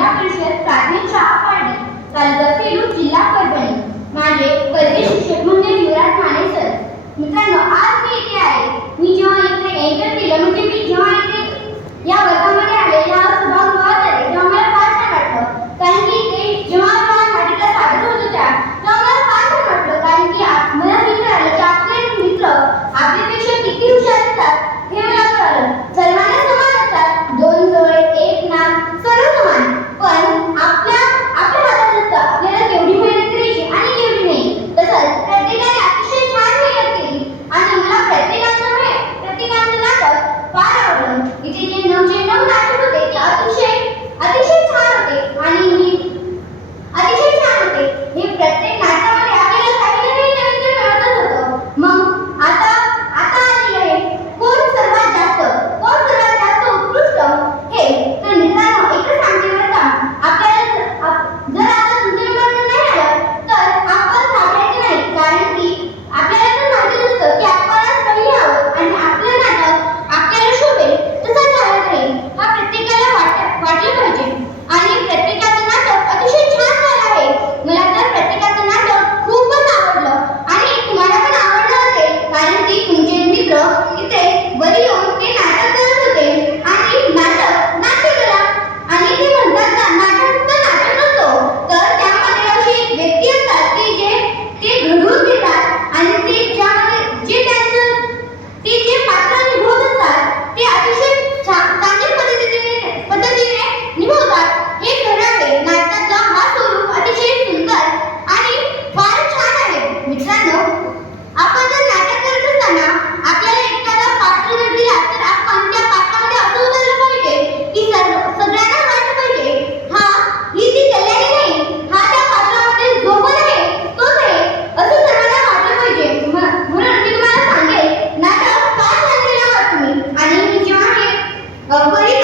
你要是嫌烦啊！我